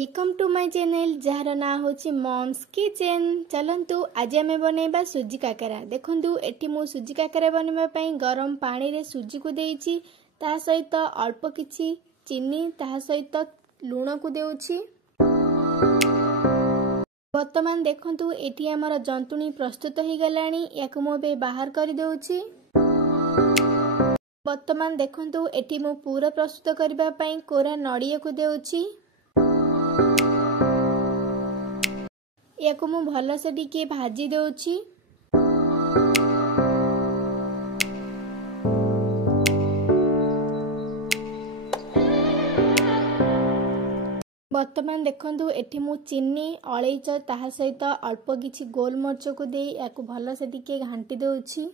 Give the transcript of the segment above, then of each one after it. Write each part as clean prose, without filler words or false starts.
Welcome to my channel जार ना होची मॉम्स किचन। चलंतु आज आम बनैबा सुजी काकरा। देखंतु एठी मु सुजी काकरा बनैबा पई गरम पानी रे सुजी को देइची, ता सहित अल्प किछि चीनी, ता सहित लूण को देउची। वर्तमान देखंतु एठी हमर जंतुणी प्रस्तुत हो गलानी, याकु मु बे बाहर कर देउची। वर्तमान देखंतु एठी मु पूरा प्रस्तुत करबा पई कोरा नडिया को देउची। याकु मु भल से टिके भाजी देउची। वर्तमान देखंतु एठी मु चीनी अलैच ताहा सहित अल्प किछि गोलमर्च को दे याकु भल से टिके घांटी देउची।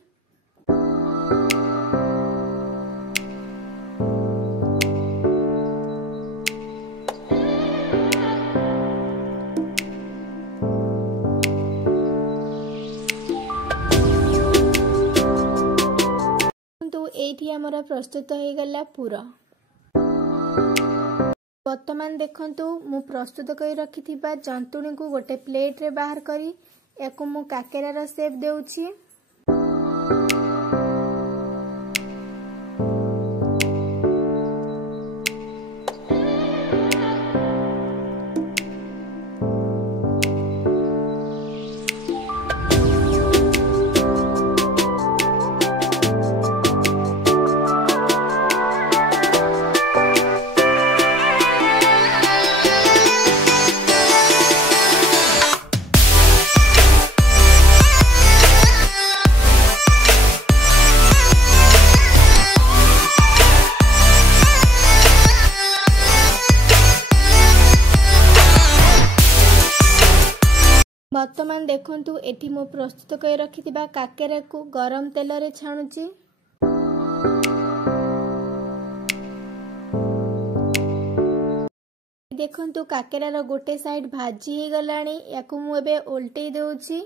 एठी हमरा प्रस्तुत हो गला पूरा। वर्तमान देखंतु मु प्रस्तुत कर रखिथिबा जंतुणी को गोटे प्लेट रे बाहर करी याकु मु काकेरार शेप देउची। वर्तमान देखंतु एठी मु प्रस्तुत कर रखिथिबा काकेरा को गरम तेल रे छाणुची। देखंतु काकेरार गोटे साइड भाजी हे गलानी, याकु मु एबे उल्टै देउची।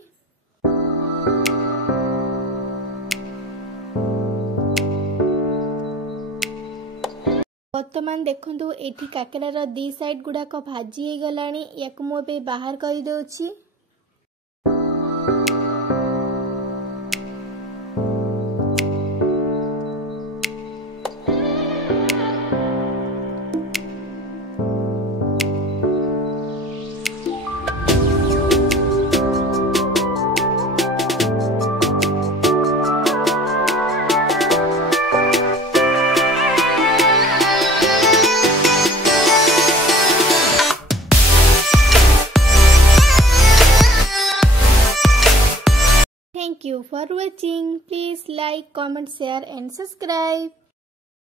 वर्तमान देखंतु एठी काकेरार दी साइड गुडाक भाजी हे गलानी, याकु मु एबे बाहर कर देउची। Thank you for watching. Please like, comment, share and subscribe.